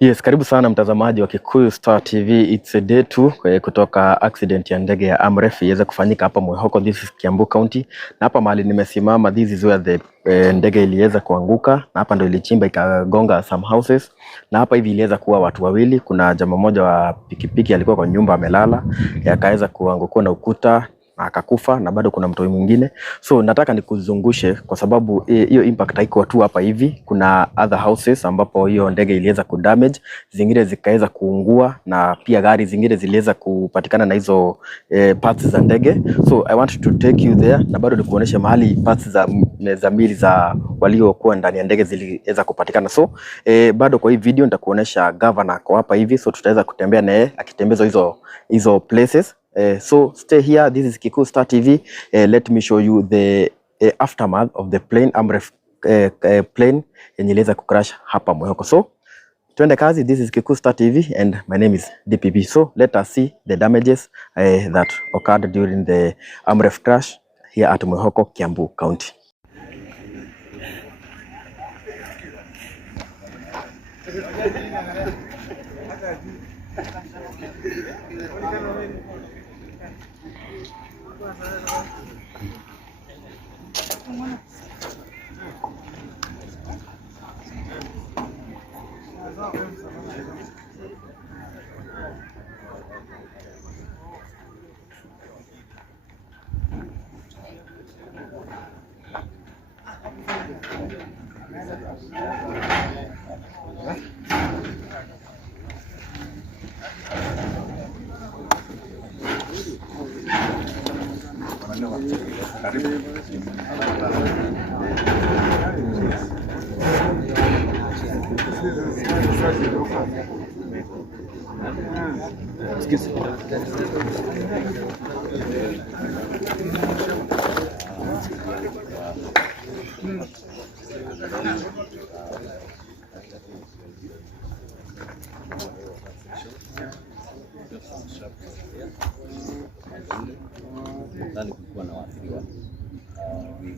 Yes, karibu sana mtazamaji wa Kikuyu Star TV. It's a day 2 kutoka accident ya ndege ya Amref iweze kufanyika hapa Mwihoko. This is Kiambu County. Na hapa mahali nimesimama, this is where the ndege iliweza kuanguka, na hapa ndio ilichimba ikagonga some houses. Na hapa hivi iliweza kuwa watu wawili. Kuna jamaa mmoja wa pikipiki alikuwa kwa nyumba amelala, akaweza kuanguka na ukuta akakufa, na bado kuna mtu mwingine. So nataka nikuzungushe kwa sababu hiyo impact haiko tu hapa hivi. Kuna other houses ambapo hiyo ndege iliweza kudamage, zingine zikaweza kuungua, na pia gari zingine ziliweza kupatikana na hizo parts za ndege. So I want to take you there, na bado nikuoneshe mahali parts za mili za waliokuwa ndani ya ndege ziliweza kupatikana. So bado kwa hii video nitakuonesha governor kwa hapa hivi, so tutaweza kutembea naye akitembeza hizo places. So stay here. This is Kikuyu Star TV. Let me show you the aftermath of the plane Amref plane yenye iliweza kucrash hapa Mwihoko. So twende kazi. This is Kikuyu Star TV and my name is DPP. So let us see the damages that occurred during the Amref crash here at Mwihoko, Kiambu County.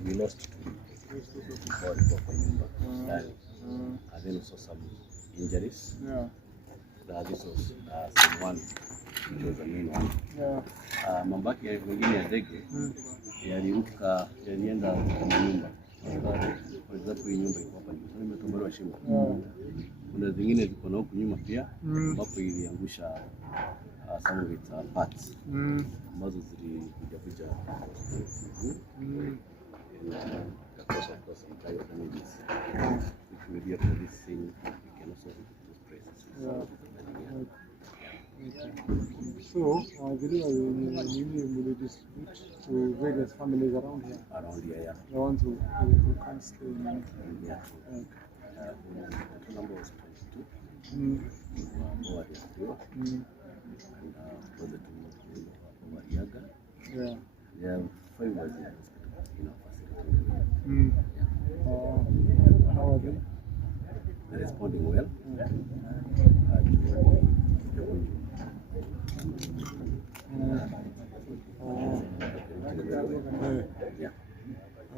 We lost two people kwa nyumba ndani, and then also some injuries. This was someone which was the main one. Mabaki ya wengine ya ndege yaliruka, yalienda kwa nyumba. For example, hii nyumba iko hapa, imetobolewa shimo. Kuna zingine ziko na huku nyuma pia, ambapo iliangusha some of its parts ambazo zilikuja because of course entire damages which we deal with this thing, we can also visit those places. So will distribute to various families around here? Around here, yeah. The ones who can't stay in yeah. The number was 22 over here, and for the two over Yaga, yeah, 5 was in hospital, facility. How are they? They're responding well. Yeah.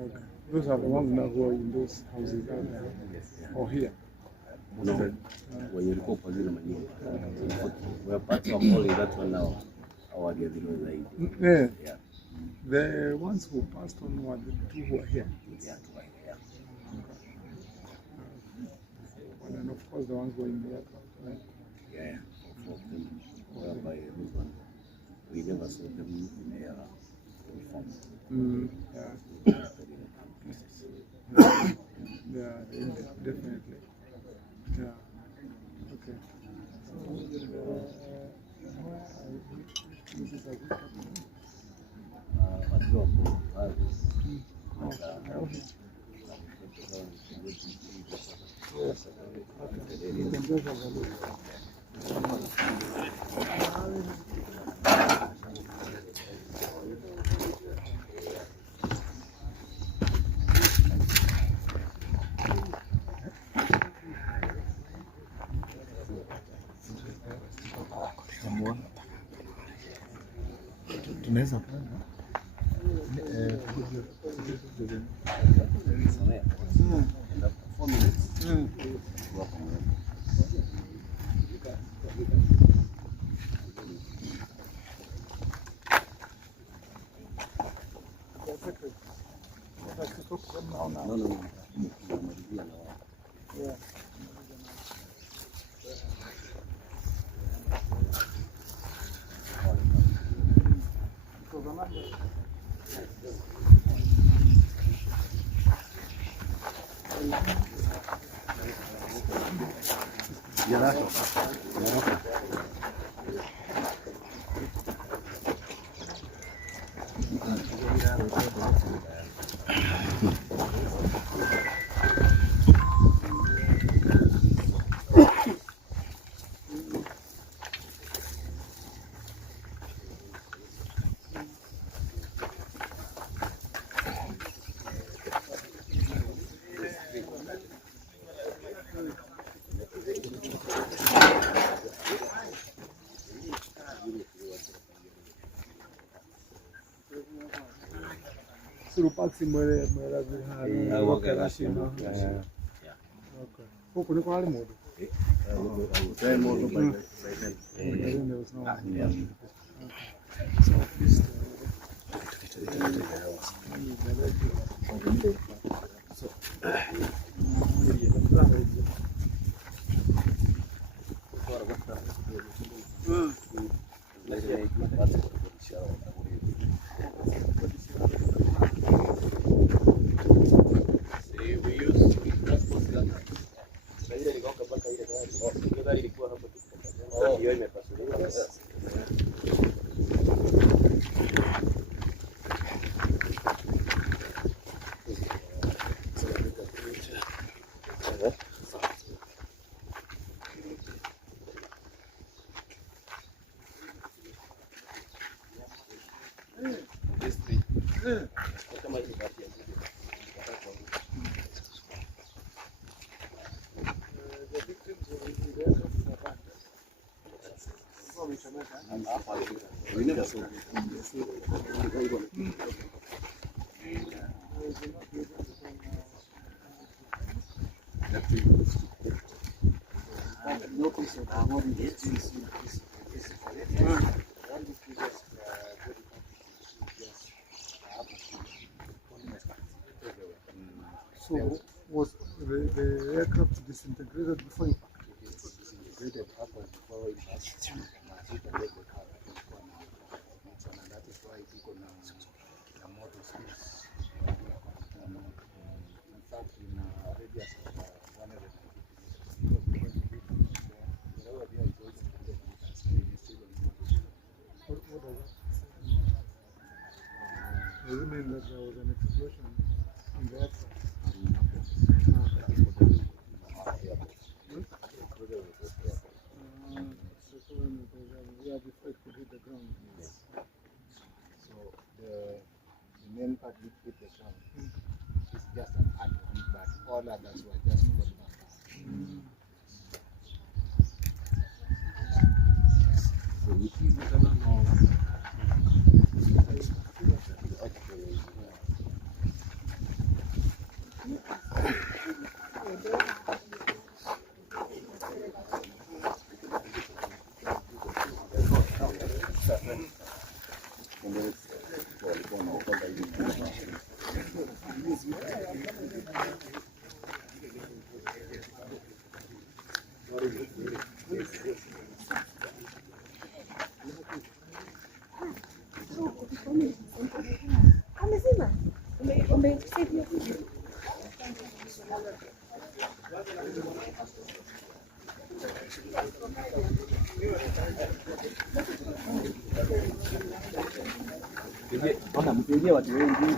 Okay. Those are the ones now who are in those houses out there, or here? No, when you recall Pazina Manu, we're part of all that one now. Our dear yeah. The ones who passed on were the two who are here. Yeah, two are here. And then of course the ones who are in the aircraft, right? Yeah, four of them. Whereby this one, we never saw them in their uniforms. Yeah, definitely. Yeah. Okay. This is a good tunaweza Surupaksi mwere virhari wakarashi na okay huko ni kwa hali modo So was the aircraft disintegrated before impact? It disintegrated before impact. And that is why people now the motor skills. In fact, in a radius of 190 kilometers, the road here is also 100 meters. It is still on motor. What does that does it mean that there was an explosion in the aircraft? Before it could hit the ground. Yes. So the main part which hit the ground is just an part of it, but all others were just put back. So we see the mpigie watu wengi.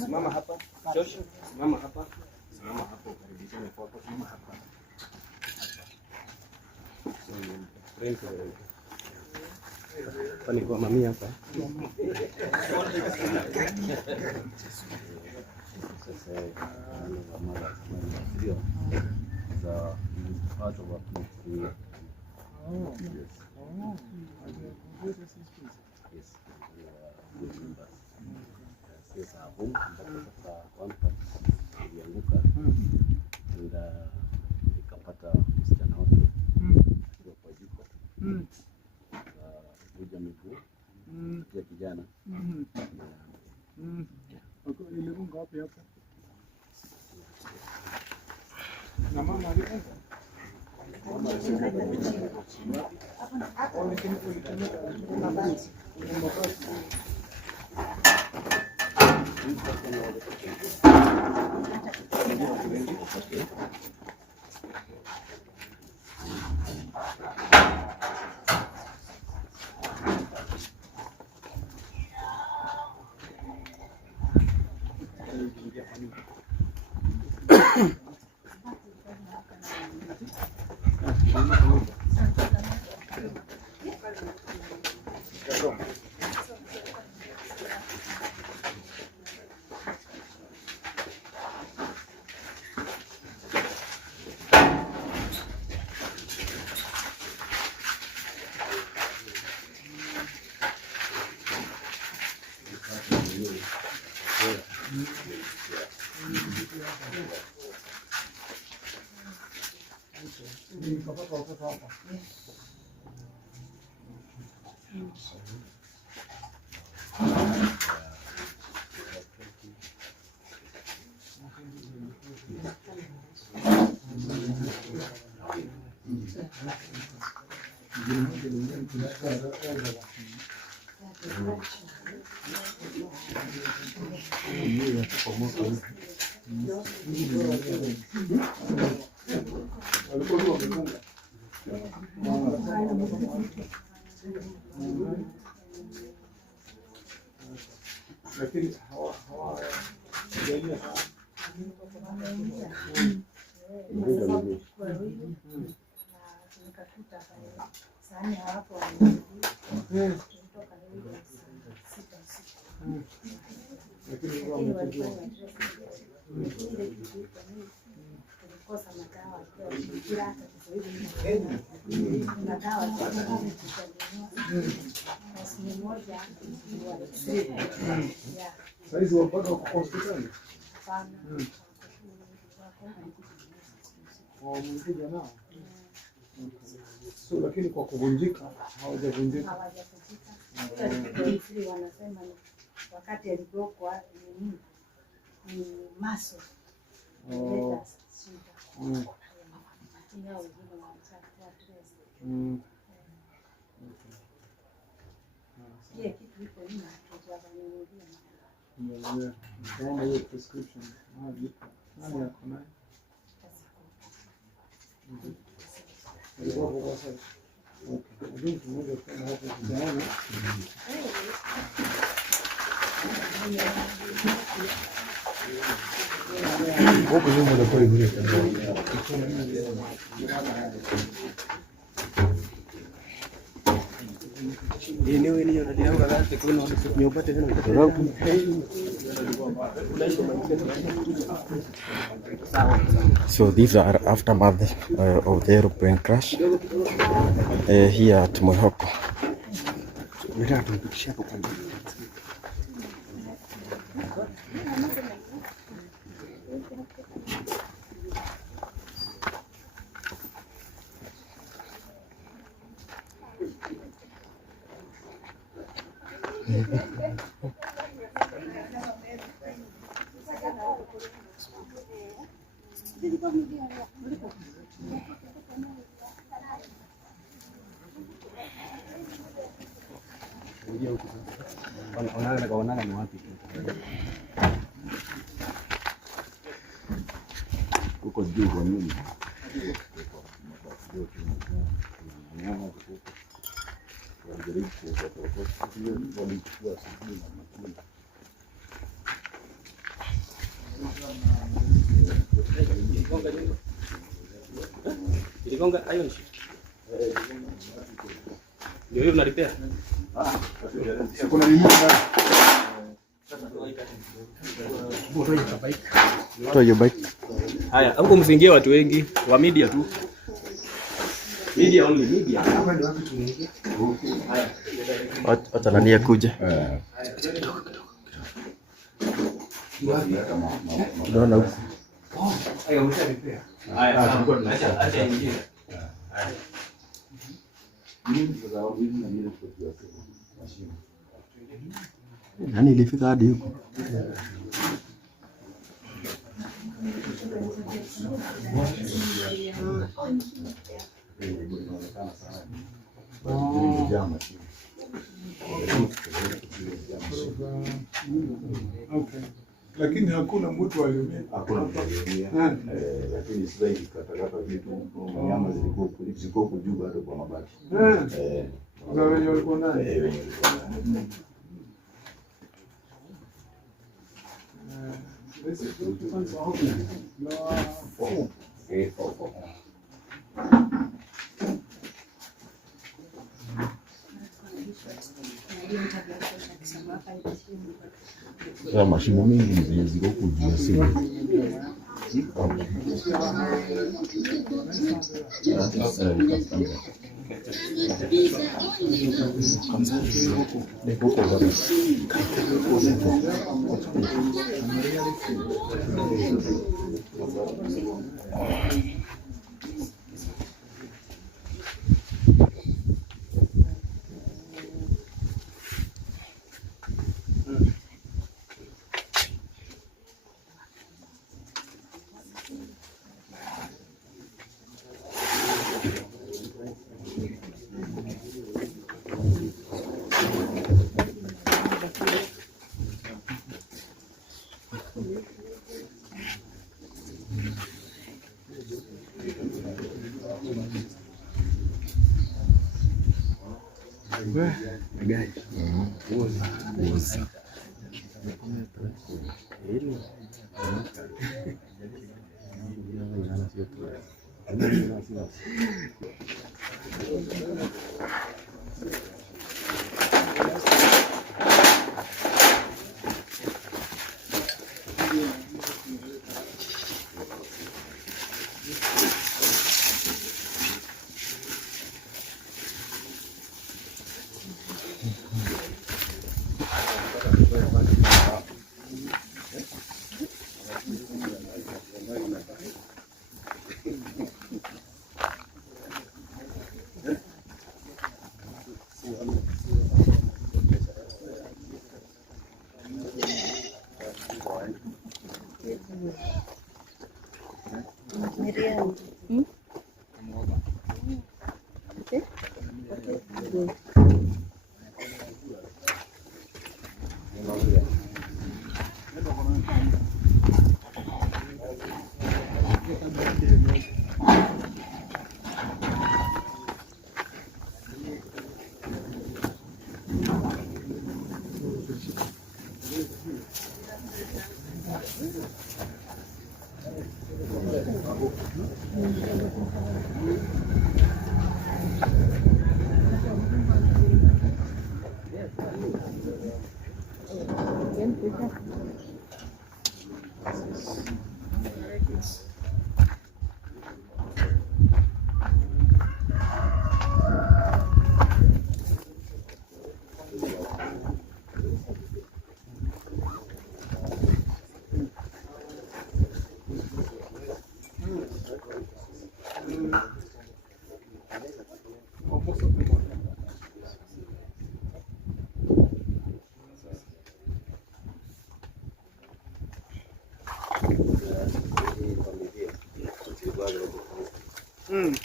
Simama hapa. Josh, simama hapa. Simama hapo karibishane kwako. Simama hapa. Kwani kwa mami hapa. Sasa ndio za part of our plan. Yes. Yes. Good members. Yes, home. ilianguka na ikapata msichana wake akiwa kwa jiko kuja miguu ya kijana. Iligonga wapi hapo? Na mama alifunga. Lakini hawa saizi wapaka wako hospitali. Wamekuja nao. So lakini kwa kuvunjika hawajavunjika. Wanasema wakati alipokwa ni maso. Kama hiyo prescription nani yako nayo? So these are aftermath of the aeroplane crash here at Mwihoko. Huko juu kwa nini? Iligonga iron sheet. Ndio hiyo unalipea? Kuna nini ndani? Toa bike. Haya, huko msingie watu wengi wa media tu. Media only, media. Acha nani akuje. Unaona huko. Nani ilifika hadi huko? Okay. Lakini hakuna mtu aliumia. Hakuna mtu aliumia. Lakini sasa hivi katakata vitu nyama zilikuwa juu bado kwa mabati. Na wenye walikuwa ndani. Wenye walikuwa ndani. This is good to find out. No. Sasa mashimo mingi ziko huku juu ya simu.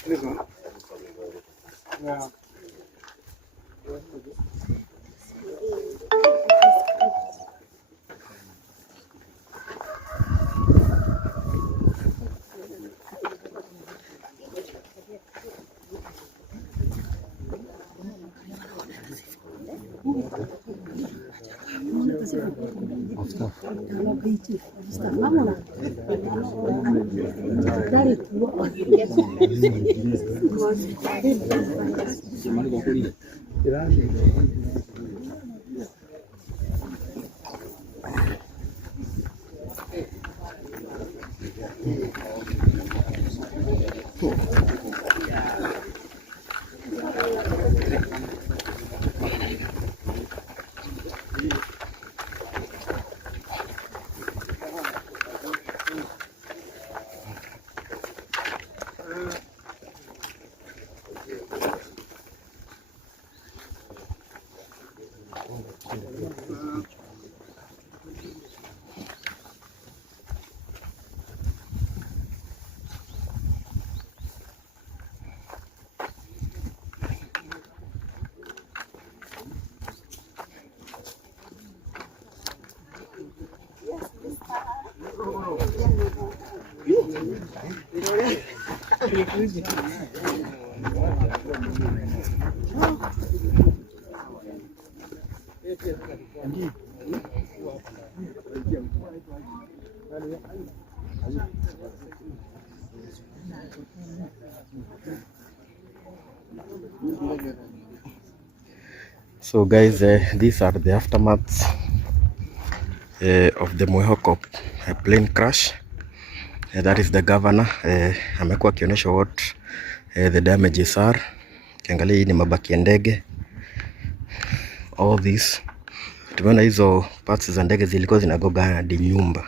This one. Yeah. So guys, these are the aftermaths of the Mwihoko plane crash. That is the governor. Amekuwa akionyesha what the damages are. Kiangalia hii ni mabaki ya ndege. All this. Tumeona hizo parts za ndege zilikuwa zinagoga hadi nyumba.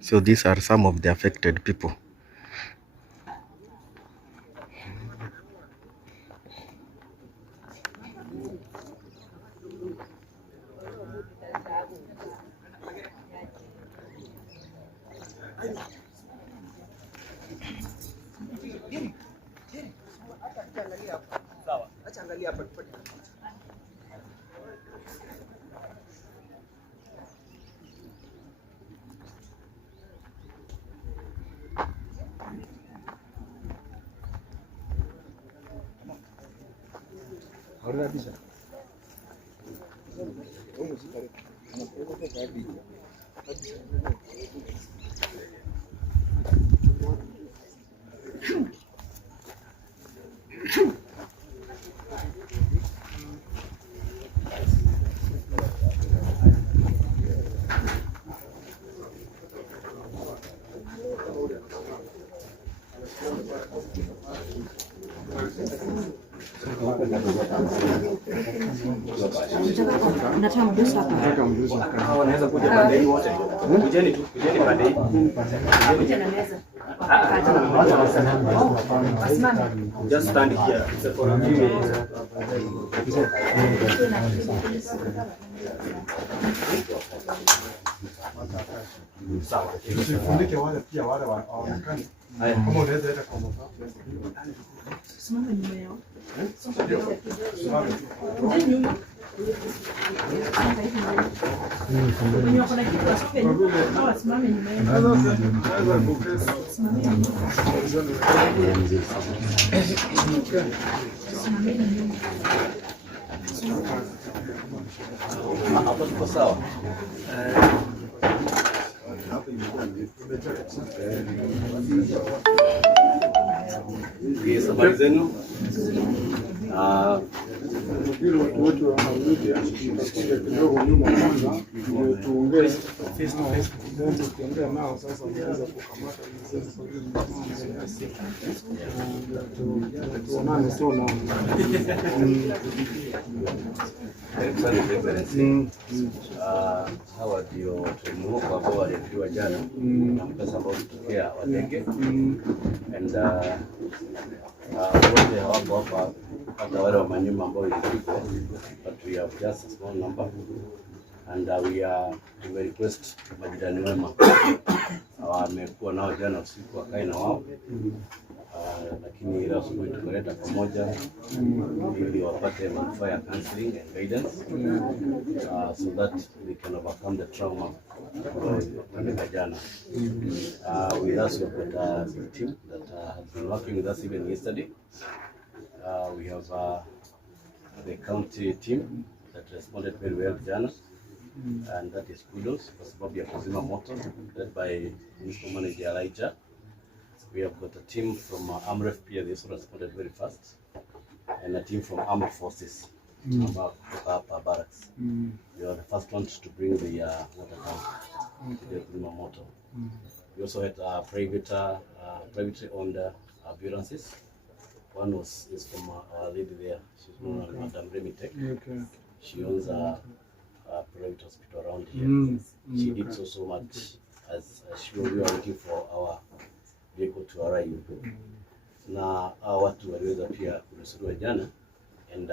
So these are some of the affected people. Wanaweza kuja pande hii wote. Kujeni tu, kujeni pande hii. Just stand here. It's for a few minutes. Sawa. Usifundike wale pia wale waonekane. Kama unaweza hata kwa mfano. Simama nyuma yao. Simama. Nyuma. Hapo tuko sawa. Habari zenu? Hilo watu wote wanarudi asikie kidogo nyuma kwanza ndio tuongee face to face. Ndio tuongea nao sasa tunaweza kukamata hizo kwa hiyo mambo ya simu. Tuonane tena. Hawa ndio Mwihoko ambao walifiwa jana na mkasa ambao ulitokea wa ndege and wote hawako hapa, hata wale wa manyumba ambao ilipigwa, but we have just a small number and we request majirani wema wamekuwa nao jana usiku wakae na wao, lakini ile asubuhi tukaleta pamoja ili wapate manufaa ya counseling and guidance so that they can overcome the trauma of jana. With us we've got a big team that has been working with us even yesterday. We have the county team that responded very well jana, and that is kudos kwa sababu ya kuzima moto, led by Municipal Manager Elijah. We have got a team from AMREF PA, they also responded very fast, and a team from Armed Forces, barracks. We are the first ones to bring the water tank to the kuzima moto. We also had privately owned ambulances. One is from our lady there. She's known as Madam Remitek. Okay. She owns a private hospital around here. She did so much as we were waiting for our vehicle to arrive. Na watu waliweza pia kunusuriwa jana, and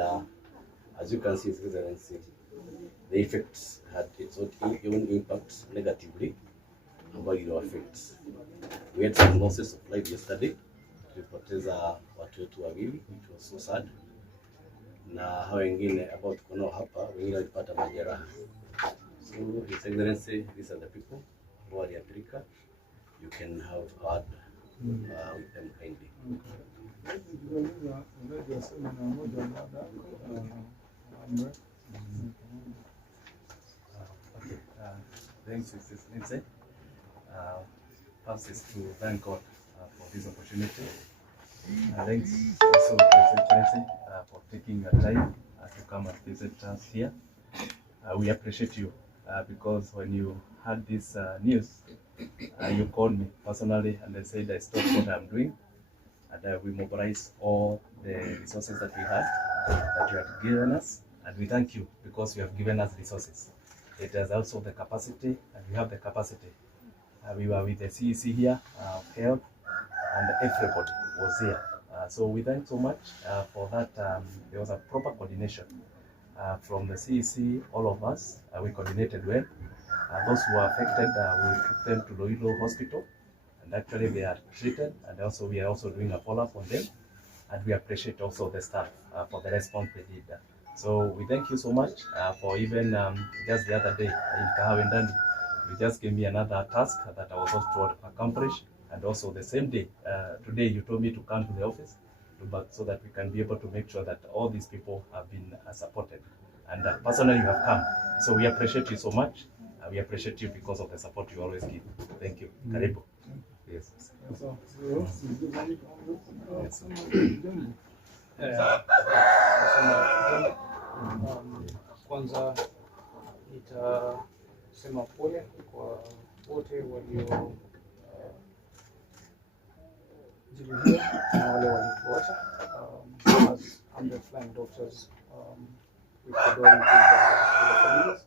as you can see, the effects had its own impact negatively ambayo ilo affect. We had some losses of life yesterday. Tulipoteza watu wetu wawili, which was so sad. Na hao wengine ambao tuko nao hapa, wengine walipata majeraha. So His Excellency, these are the people who are Africa. You can have heard with them kindly. Thanks, Mrs. Lindsay. First is to thank God for this opportunity. Thanks also to Mrs. Lindsay for taking your time to come and visit us here. We appreciate you because when you heard this news, you called me personally and I said I stopped what I'm doing and we mobilize all the resources that we had, that you have given us, and we thank you because you have given us resources. It has also the capacity, and we have the capacity. We were with the CEC here, health, and everybody was here. So we thank so much for that. There was a proper coordination from the CEC, all of us. We coordinated well. Those who were affected, we took them to Loilo Hospital, and actually they are treated, and also we are also doing a follow-up on them, and we appreciate also the staff for the response they did. So we thank you so much for even just the other day in Kahawendani, you just gave me another task that I was also to accomplish, and also the same day, today you told me to come to the office so that we can be able to make sure that all these people have been supported. And personally you have come, so we appreciate you so much. We appreciate you because of the support you always give. Thank you. Karibu. Yes. Kwanza nitasema pole kwa wote walio jeruhiwa na wale walituacha. As I'm the flying doctors, with the families.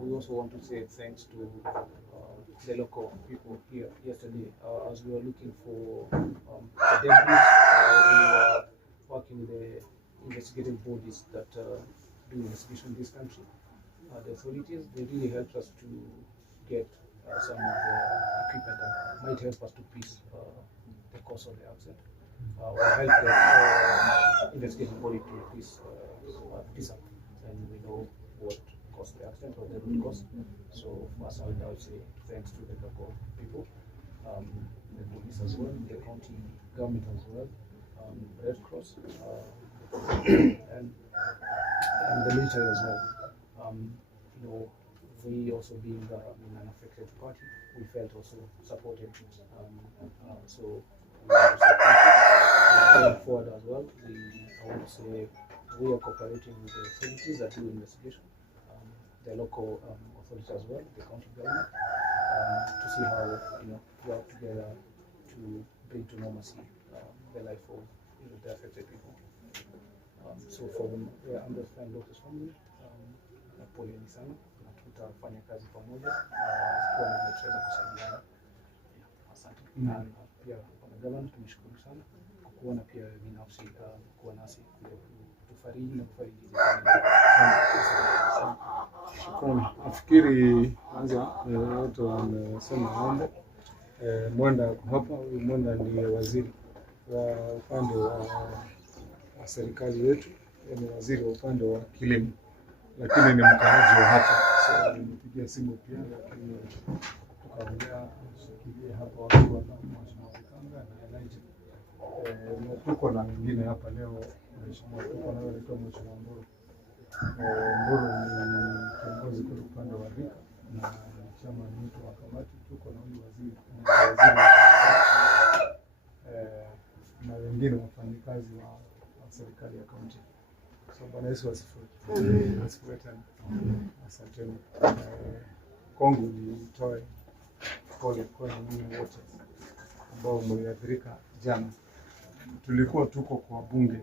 We also want to say thanks to the local people here yesterday as we were looking for the debris. We were working with the investigative bodies that do investigation in this country. The authorities, they really helped us to get some of the equipment that might help us to piece the cause of the accident. Or help the investigative body to piece up, and we know what caused the accident or the root cause. So first I would say thanks to the local people, the police as well, the county government as well, Red Cross, and the military as well. You know, we also being an affected party, we felt also supported. So we want to say thank you. Going forward as well, I want to say we are cooperating with the authorities that do investigation, the local authorities as well, the county government, to see how we work together to bring to normalcy the life of the affected people. So from the Flying Doctors family, poleni sana na tutafanya kazi pamoja tuone vile tutaweza kusaidiana. Asante. Na pia bwana gavana, tumeshukuru sana kwa kuona pia binafsi kuwa nasi kutufariji na kufariji. Shukrani. Nafikiri kwanza watu wamesema mambo. Mwenda hapa, huyu Mwenda ni waziri wa upande wa serikali yetu, ni waziri wa upande wa kilimo, lakini ni mkaaji wa hapa. So nimepigia simu pia, lakini tukaongea shikilie hapa watu wa Mheshimiwa Kanga na Elijah. Na tuko na wengine hapa leo, Mheshimiwa tuko na anaitwa Mheshimiwa Mburu. Mburu ni kiongozi kwa upande wa Rika na chama wetu wa kamati. Tuko na huyu waziri na wengine wafanyikazi wa serikali ya kaunti. So Bwana Yesu asifiwe. Asifiwe tena. Asanteni. Kongo nitoe pole kwa nyinyi wote ambao mliathirika jana. Tulikuwa tuko kwa bunge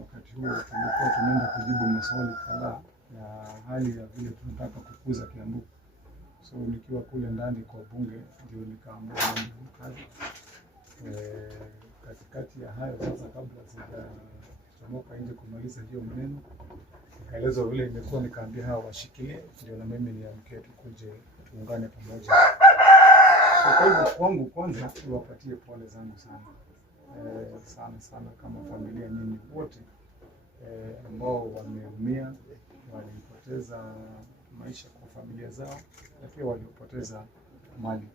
wakati huo, tulikuwa tunaenda kujibu maswali kadhaa ya hali ya vile tunataka kukuza Kiambu. So nikiwa kule ndani kwa bunge ndio nikaamua hii kazi. Katikati ya hayo sasa, kabla sijachomoka nje kumaliza hiyo maneno, nikaelezwa vile imekuwa, nikaambia hawa washikilie, ndio na mimi niamke tukuje tuungane pamoja. So kwa hivyo kwangu kwanza niwapatie pole zangu sana sana kama familia nyinyi wote ambao wameumia, walipoteza maisha kwa familia zao na pia waliopoteza mali.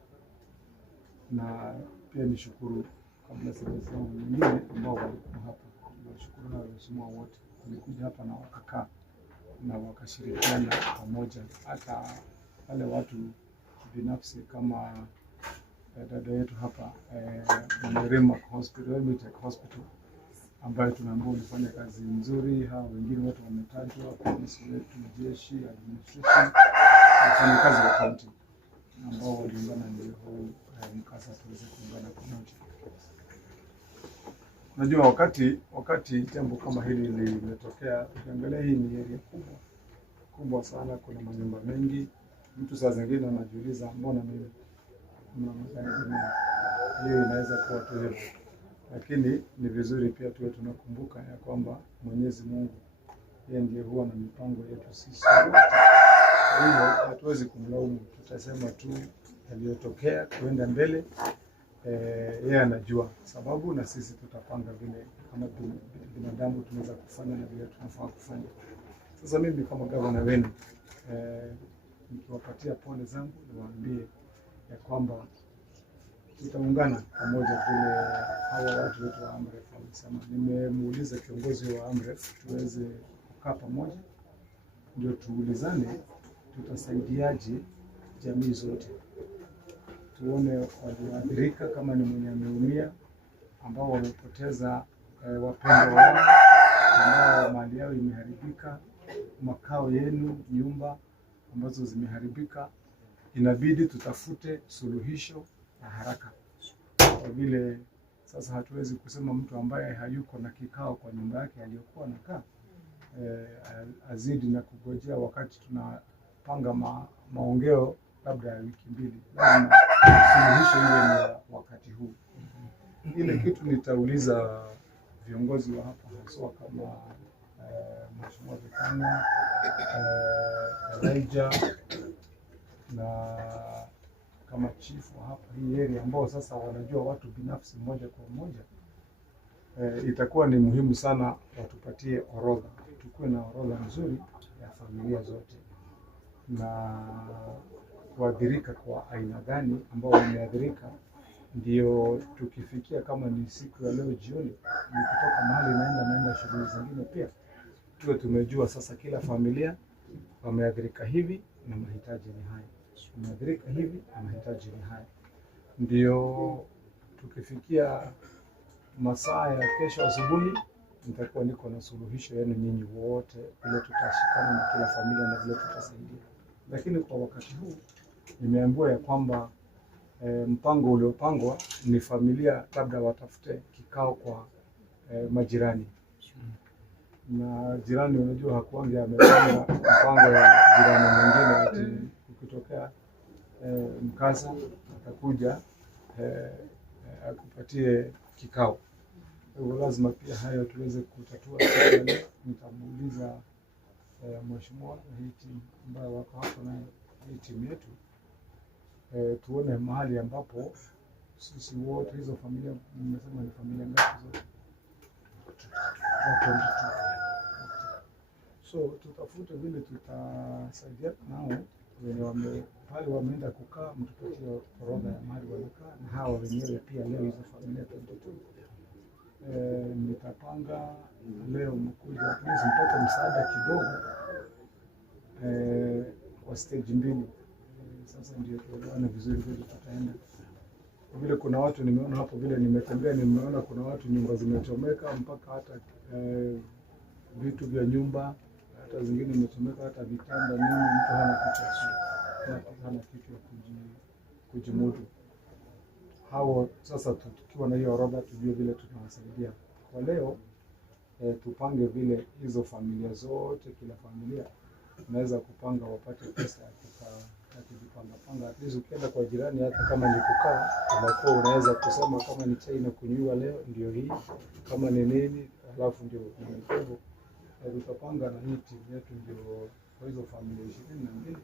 Na pia nishukuru kama sasa wengine ambao walikuwa hapa. Nashukuru na waheshimiwa wote walikuja hapa na wakakaa na wakashirikiana pamoja, hata wale watu binafsi kama dada yetu hapa Rema Hospital ambayo tunaambiwa ulifanya kazi nzuri. Hao wengine wote wametajwa, polisi wetu, jeshi, administration, wafanyakazi wa county ambao waliungana ndio huu mkasa tuweze kuungana pamoja. Unajua wakati jambo kama hili limetokea, ukiangalia hii ni area kubwa sana, kuna manyumba mengi. Mtu saa zingine anajiuliza mbona mimi hiyo inaweza kuwa tu hivyo, lakini ni vizuri pia tuwe tunakumbuka ya kwamba Mwenyezi Mungu yeye ndiye huwa na mipango yetu sisi wote. Kwa hiyo hatuwezi kumlaumu, tutasema tu yaliyotokea kuenda mbele. Yeye anajua sababu na sisi tutapanga vile kama binadamu tunaweza kufanya na vile tunafaa kufanya. Sasa mimi kama gavana wenu nikiwapatia pole zangu, niwaambie ya kwamba tutaungana pamoja vile hawa watu wetu wa AMREF wamesema. Nimemuuliza kiongozi wa AMREF tuweze kukaa pamoja ndio tuulizane tutasaidiaje jamii zote, tuone walioathirika kama ni mwenye ameumia, ambao wamepoteza wapendwa wao, ambao mali yao imeharibika, makao yenu, nyumba ambazo zimeharibika. Inabidi tutafute suluhisho la haraka, kwa vile sasa hatuwezi kusema mtu ambaye hayuko na kikao kwa nyumba yake aliyokuwa anakaa azidi na kugojea wakati tunapanga maongeo labda ya wiki mbili. Lazima suluhisho iwe ni wakati huu. Ile kitu nitauliza viongozi wa hapa haswa kama Mheshimiwa Vikana, Elijah na kama chief wa hapa hii area ambao sasa wanajua watu binafsi moja kwa moja, itakuwa ni muhimu sana watupatie orodha, tukuwe na orodha nzuri ya familia zote na kuathirika kwa aina gani ambao wameathirika, ndio tukifikia kama ni siku ya leo jioni nikitoka mahali naenda shughuli zingine, pia tuwe tumejua sasa kila familia wameathirika hivi na mahitaji ni haya, wameathirika hivi na mahitaji ni haya. Ndio tukifikia masaa ya kesho asubuhi nitakuwa niko na suluhisho yenu nyinyi wote, vile tutashikana na kila familia na vile tutasaidia. Lakini kwa wakati huu nimeambiwa ya kwamba mpango uliopangwa ni familia labda watafute kikao kwa majirani, na jirani unajua hakuangi amepanga mpango ya jirani mwingine ati ukitokea mkasa atakuja akupatie kikao. Kwa hivyo lazima pia hayo tuweze kutatua. Nitamuuliza mheshimiwa hii timu ambayo wako hapo na hii timu yetu, tuone mahali ambapo sisi wote hizo familia, nimesema ni familia ngapi zote? So tutafute vile tutasaidia nao wenye pale wameenda kukaa, mtupatie orodha ya mahali wanakaa na hawa wenyewe pia leo hizo familia 22. Nitapanga leo mkuja at least mpate msaada kidogo kwa stage mbili. Sasa ndio tuelewane vizuri vile tutaenda. Kwa vile kuna watu nimeona hapo, vile nimetembea nimeona kuna watu nyumba zimechomeka mpaka hata vitu vya nyumba, hata zingine zimechomeka, hata vitanda nini, mtu hana kitu ya kujimudu. Hao sasa tukiwa na hiyo orodha tujue vile tunawasaidia. Kwa leo tupange vile hizo familia zote, kila familia tunaweza kupanga wapate pesa ya kukaa akijipanga. At least ukienda kwa jirani, hata kama ni kukaa, unakuwa unaweza kusema kama ni chai na kunywa leo ndio hii, kama ni nini, alafu ndio kwa hivyo tutapanga na hii timu yetu ndio kwa hizo familia 22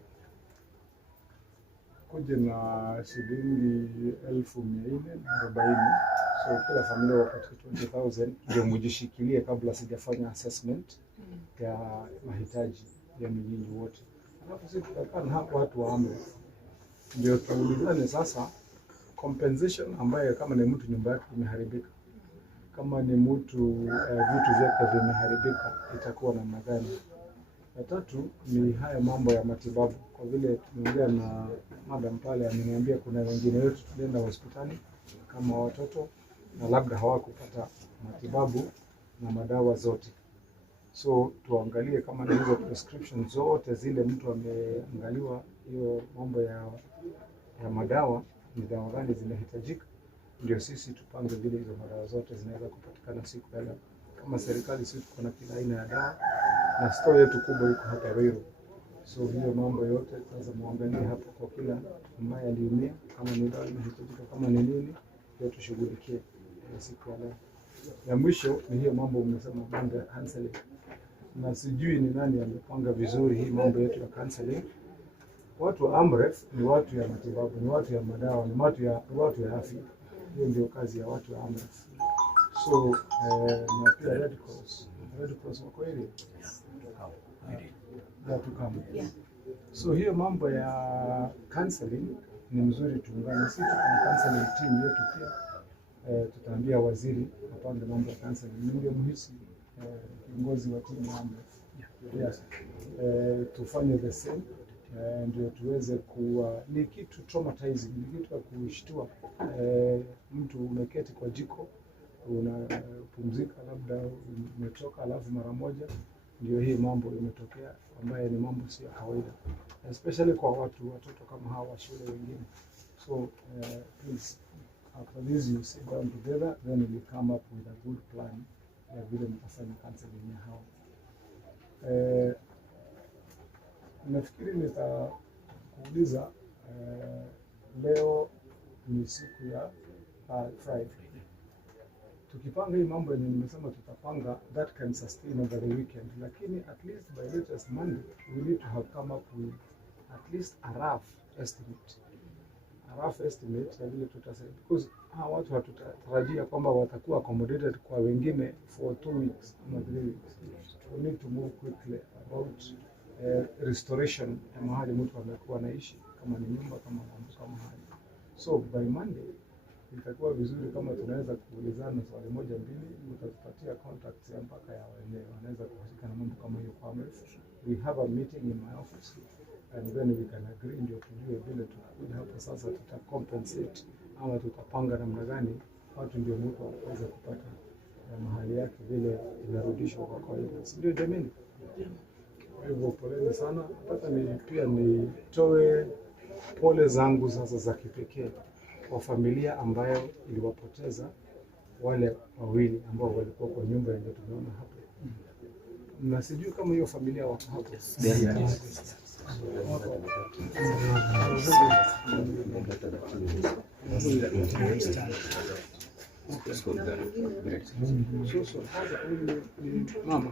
kuja na shilingi 1440. So kila familia wapate 20,000 ndio mjishikilie kabla sijafanya assessment ya mahitaji ya nyinyi wote. Alafu sisi tutakaa na hapo watu wa AMREF ndio tuulizane sasa compensation ambayo kama ni mtu nyumba yake imeharibika, kama ni mtu vitu vyake vimeharibika itakuwa namna gani. Ya tatu ni haya mambo ya matibabu, kwa vile tumeongea na madam pale ameniambia kuna wengine wetu tulienda hospitali kama watoto na labda hawakupata matibabu na madawa zote. So tuangalie kama ni hizo prescription zote zile mtu ameangaliwa hiyo mambo ya madawa ni dawa gani zinahitajika, ndio sisi tupange vile hizo madawa zote zinaweza kupatikana siku ya leo. Kama serikali sisi tuko na kila aina ya dawa na store yetu kubwa iko hapa Ruiru. So hiyo mambo yote sasa muangalie hapo kwa kila ambaye aliumia, kama ni dawa inahitajika, kama ni nini, ndio tushughulikie siku ya leo. Ya mwisho ni hiyo mambo umesema mambo ya counseling. Na sijui ni nani amepanga vizuri hii mambo yetu ya counseling. Watu wa AMREF ni watu ya matibabu, ni watu ya madawa, ni watu ya afya. Hiyo ndio kazi ya watu wa AMREF. So na pia Red Cross wako ile watu kama. So hiyo mambo ya counseling ni mzuri, tuungane sisi na counseling team yetu pia. Tutaambia waziri apange mambo ya counseling. Ndio mhisi viongozi wa timu ya AMREF. Tufanye the same ndio tuweze kuwa ni kitu traumatizing, ni kitu ya kushtua. Mtu umeketi kwa jiko unapumzika, labda umetoka, alafu mara moja ndio hii mambo imetokea, ambaye ni mambo si ya kawaida, especially kwa watoto kama hawa wa shule wengine. So please, after this you sit down together, then we come up with a good plan ya vile mtafanya counseling ya hawa. Nafikiri nitakuuliza leo ni siku ya Friday. Tukipanga hii mambo yenye nimesema tutapanga, that can sustain over the weekend, lakini at least by latest Monday we need to have come up with at least a rough estimate ya vile tutasema, because hawa watu hatutarajia kwamba watakuwa accommodated kwa wengine for 2 weeks ama 3 weeks. We need to move quickly about restoration ya mahali mtu amekuwa anaishi, kama ni nyumba, kama mahali. So by Monday itakuwa vizuri kama tunaweza kuulizana swali moja mbili, utatupatia contacts ya mpaka ya wenyewe wanaweza kuhusika na mambo kama hiyo kwa AMREF. We have a meeting in my office and then we can agree, ndio tujue vile tutakuja hapo sasa tutacompensate ama tutapanga namna gani watu ndio mtu aweze kupata mahali yake vile inarudishwa kwa kawaida. Ndio jamani. Kwa hivyo poleni sana. Nataka pia nitoe pole zangu sasa za kipekee kwa familia ambayo iliwapoteza wale wawili ambao walikuwa kwa nyumba yenye tumeona hapo. Na sijui kama hiyo familia wako hapo. Mama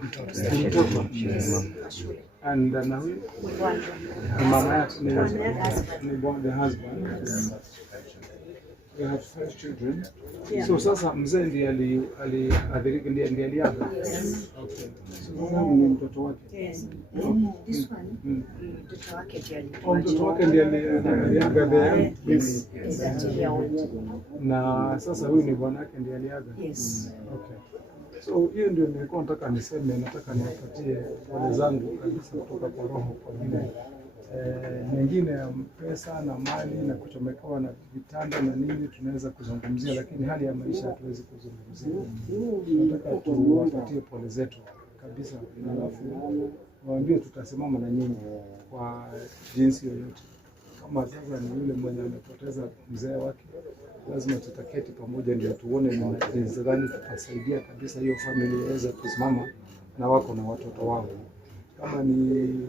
and na huyu mama yake ni the husband. We have 5 children. So sasa mzee ndiye aliathirika, ndiye aliaga. Okay. So sasa ni mtoto wake. Yes. This one, mtoto wake ndiye alitoa. Mtoto wake ndiye aliaga. Yes. Na sasa huyu ni bwana yake ndiye aliaga. Yes. Okay. So hiyo ndio nilikuwa nataka niseme, nataka niwapatie pole zangu kabisa kutoka kwa roho, kwa vile mengine ya pesa na mali na kuchomekewa na vitanda na nini tunaweza kuzungumzia, lakini hali ya maisha hatuwezi kuzungumzia. Nataka tuwapatie pole zetu kabisa, alafu waambie tutasimama na nyinyi kwa jinsi yoyote. Kama sasa ni yule mwenye amepoteza mzee wake, lazima tutaketi pamoja ndio tuone ni jinsi gani tutasaidia kabisa hiyo familia iweze kusimama na wako na watoto wao. kama ni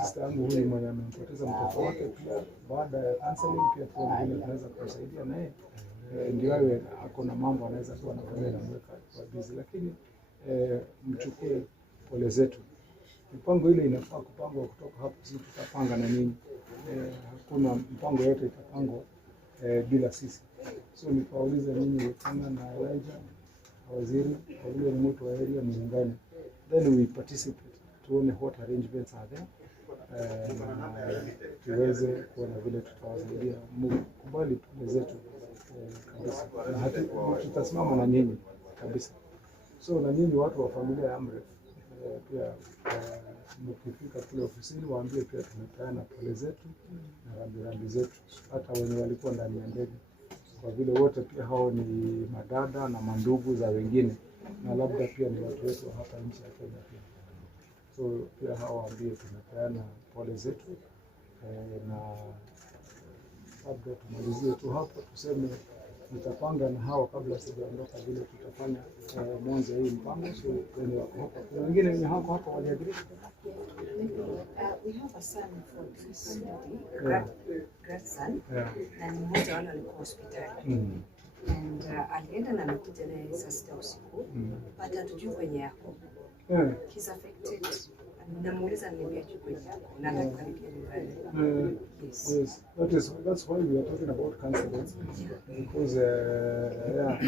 sister yangu huyu mwenye amempoteza mtoto wake, pia baada ya counseling pia tuone vile tunaweza kumsaidia naye ndio awe ako na mambo anaweza kuwa anafanya na mweka kwa busy, lakini mchukue pole zetu. Mpango ile inafaa kupangwa kutoka hapo, sisi tutapanga na nyinyi. Hakuna mpango yote itapangwa bila sisi. So nikawauliza nyinyi kama na Elijah waziri kwa vile ni mtu wa area muungane, then we participate tuone what arrangements are there na tuweze kuona vile tutawasaidia. Mkubali pole zetu kabisa, na tutasimama na nyinyi kabisa. So na nyinyi watu wa familia ya Amref pia mkifika kule ofisini waambie pia tumepeana pole zetu na rambirambi zetu, hata wenye walikuwa ndani ya ndege, kwa vile wote pia hao ni madada na mandugu za wengine, na labda pia ni watu wetu hapa nchi ya Kenya pia. So pia hao waambie tumepeana pole zetu na labda tumalizie tu hapo, tuseme nitapanga na hawa kabla sijaondoka vile tutafanya mwanzo hii mpango. So wenye wako hapa, kuna wengine wenye hako hapa waliagree. We have a son for this grandson, na ni mmoja wale walikuwa hospitali and alienda na amekuja naye saa 6 usiku, but hatujui kwenye yako. He's affected. Namuuliza niambia juu kwenye yako na atakaribia nyumbani. Yes, that's why we are talking about counseling, because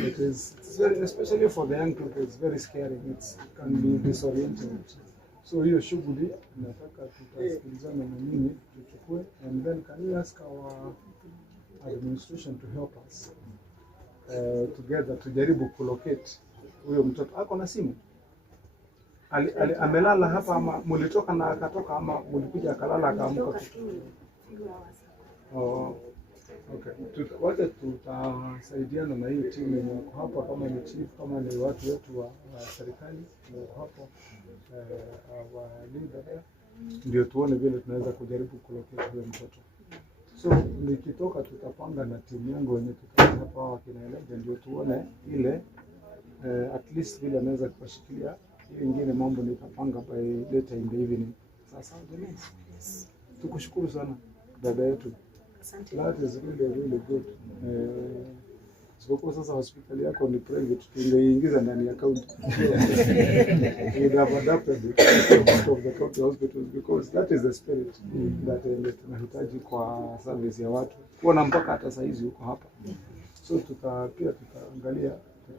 it's very, especially for the young people, it's very scary. It can be disorienting. So hiyo shughuli nataka tutasikilizana na nyinyi tuchukue, and then can we ask our administration to help us together tujaribu kulocate huyo mtoto. Ako na simu? Amelala hapa ama mulitoka na akatoka ama mulikuja akalala akaamka? Oh, okay. Wacha tutasaidiana na hiyo timu yenye wako hapa, kama ni chief, kama ni watu wetu wa serikali wako hapo wa leader there, ndio tuone vile tunaweza kujaribu kulocate huyo mtoto. So nikitoka tutapanga na timu yangu wenye tutakuwa hapa wakina Elijah, ndio tuone ile at least vile anaweza kuwashikilia. Hiyo ingine mambo nitapanga by later in the evening. Sasa jamani, tukushukuru sana dada yetu. That is really good. Sio sasa hospitali yako ni private, tungeingiza ndani ya county. We have adapted it part of the county hospitals because that is the spirit that tunahitaji kwa service ya watu. Kuona mpaka hata saizi huko hapa. So tutaangalia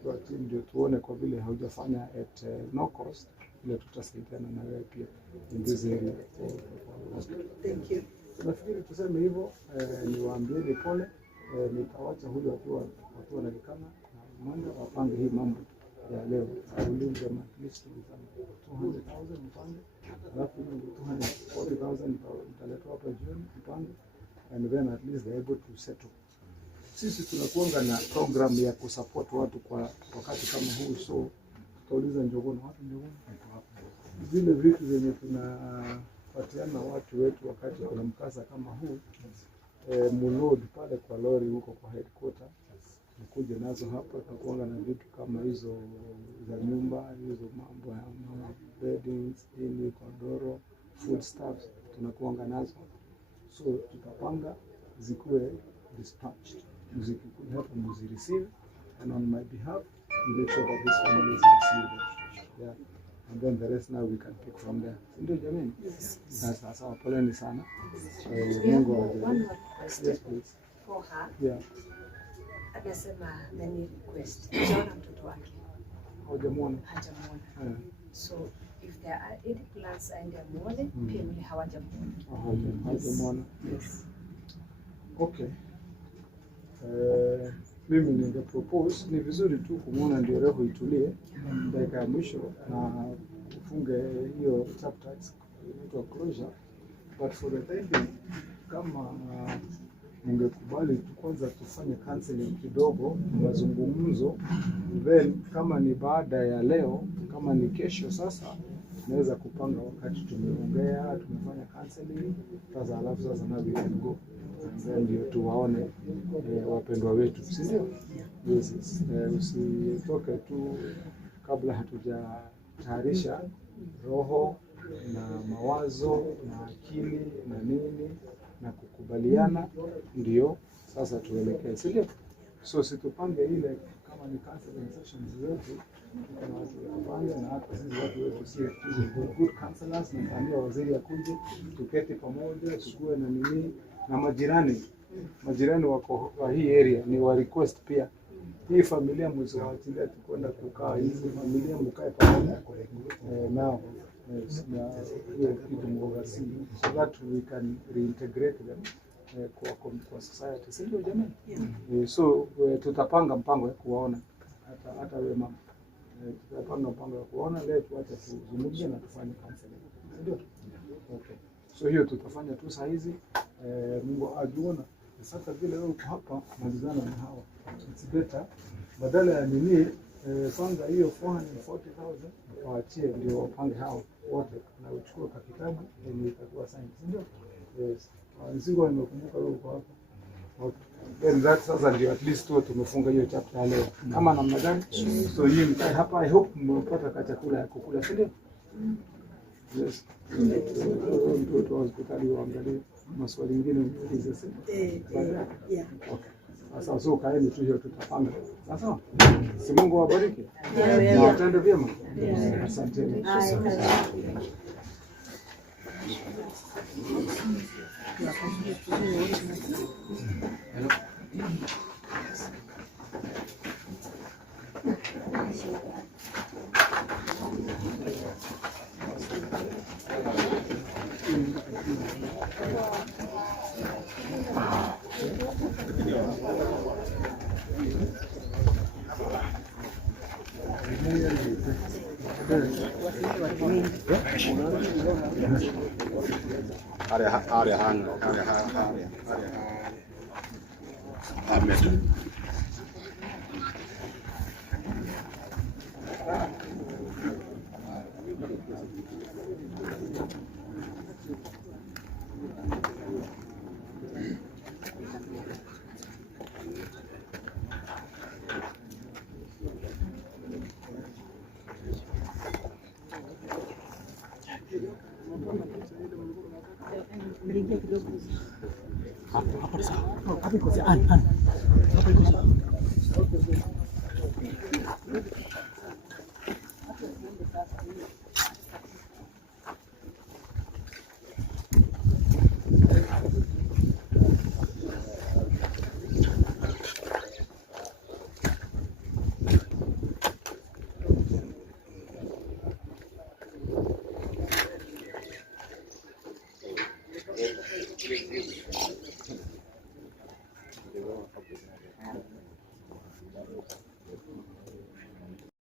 kwa team ndio tuone kwa vile haujafanya at no cost, ile tutasaidiana na wewe pia in this area. Thank you. Nafikiri tuseme hivyo, niwaambieni pole, nitawacha huyo akiwa wanalikana na mwanga wapange hii mambo ya leo. Ulinzi at least 200,000 mpange, alafu 240,000 mtaletwa hapa jioni mpange, and then at least they are able to settle. Sisi tunakuanga na program ya kusupport watu kwa wakati kama huu, so tutauliza Njogona, watu Njogona zile vitu zenye tunapatiana watu wetu wakati kuna mkasa kama huu, muload pale kwa lori huko kwa headquarter, mkuje nazo hapa. Tutakuanga na vitu kama hizo za nyumba, hizo mambo ya beddings, ili kodoro, food stuffs tunakuanga nazo, so tutapanga zikuwe dispatched. Music could help and music receive, and on my behalf we make sure that this family is received. Yeah, and then the rest now we can pick from there. Ndio jamani? Yes. Sasa poleni sana. Mungu awajalie. Yes, please. For her. Yeah. Anasema nani request. Jana mtoto wake. Hajamuona. Hajamuona. So if there are any plans aende amuone, pia mimi hawajamuona. Hajamuona. Yes. Okay. Mimi ningepropose ni vizuri tu kumuona ndio roho itulie dakika ya mwisho na ufunge hiyo chapters to closure, but for the time being, kama mungekubali tu kwanza tufanye counseling kidogo, mazungumzo, then kama ni baada ya leo, kama ni kesho, sasa tunaweza kupanga wakati tumeongea, tumefanya counseling, sasa alafu sasa na we can go. Ndio tuwaone wapendwa wetu, si ndio? Yes, usitoke tu kabla hatujatayarisha roho na mawazo na akili na nini na kukubaliana, ndio sasa tuelekee, si ndio? So situpange ile kama ni counseling sessions zetu, kuna watu wapanga na hata sisi watu wetu si good counselors, na kaambia waziri akuje tuketi pamoja tukue na nini na majirani wako wa hii area ni wa request pia hii familia msiwaachilie tukwenda kukaa, hizi familia mkae pamoja nao na hiyo kitu mwogasi, so that we can reintegrate them kwa society, si ndio jamani? So tutapanga mpango ya kuwaona hata wewe mama, tutapanga mpango ya kuwaona leo, tuache tuzungumze na tufanye counseling, si ndio? Okay, so hiyo tutafanya tu saa hizi. Mungu ajuona sasa vile wewe uko hapa, malizana na hawa, it's better badala ya nini panga hiyo 440,000 waachie, ndio wapange hao wote na uchukue kwa kitabu ili itakuwa science, ndio? Yes, nisingo nimekumbuka wewe uko hapa. Okay, then that sasa ndio at least tu tumefunga hiyo chapter leo, kama namna gani? So hii mkae hapa, I hope mmepata chakula ya kukula, si ndio? Yes, mtoto wa hospitali waangalie maswali mengine muulize, si yeah. Okay. Sasa so kaeni tu hiyo tutapanga. Sasa si Mungu awabariki. Na watende vyema. Asante.